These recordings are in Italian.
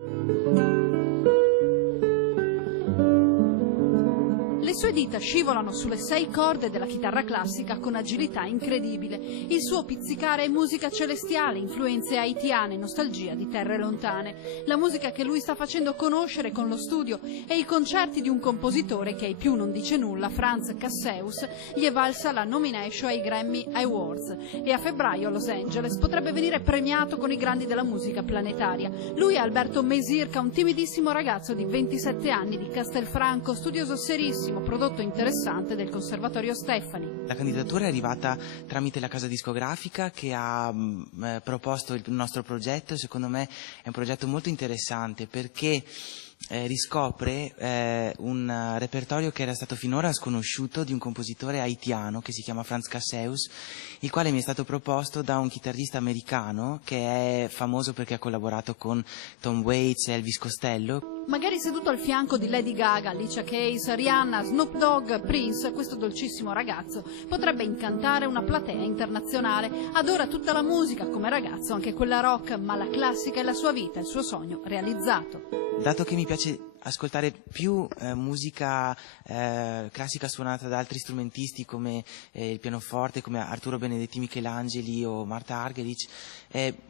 Le sue dita scivolano sulle 6 corde della chitarra classica con agilità incredibile. Il suo pizzicare è musica celestiale, influenze haitiane, nostalgia di terre lontane. La musica che lui sta facendo conoscere con lo studio e i concerti di un compositore che ai più non dice nulla, Franz Casseus, gli è valsa la nomination ai Grammy Awards e a febbraio a Los Angeles potrebbe venire premiato con i grandi della musica planetaria. Lui è Alberto Mesirca, un timidissimo ragazzo di 27 anni di Castelfranco, studioso serissimo, prodotto interessante del Conservatorio Steffani. La candidatura è arrivata tramite la casa discografica che ha proposto il nostro progetto. Secondo me è un progetto molto interessante perché riscopre un repertorio che era stato finora sconosciuto di un compositore haitiano che si chiama Franz Casseus, il quale mi è stato proposto da un chitarrista americano che è famoso perché ha collaborato con Tom Waits e Elvis Costello. Magari seduto al fianco di Lady Gaga, Alicia Keys, Rihanna, Snoop Dogg, Prince, questo dolcissimo ragazzo potrebbe incantare una platea internazionale. Adora tutta la musica come ragazzo, anche quella rock, ma la classica è la sua vita, il suo sogno realizzato. Dato che mi piace ascoltare più musica classica suonata da altri strumentisti come il pianoforte, come Arturo Benedetti Michelangeli o Marta Argerich,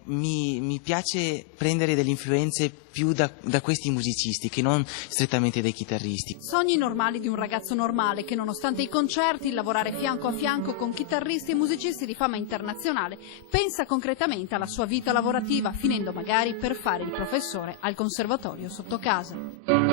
mi piace prendere delle influenze più da questi musicisti che non strettamente dai chitarristi. Sogni normali di un ragazzo normale che, nonostante i concerti, lavorare fianco a fianco con chitarristi e musicisti di fama internazionale, pensa concretamente alla sua vita lavorativa, finendo magari per fare il professore al conservatorio sotto casa.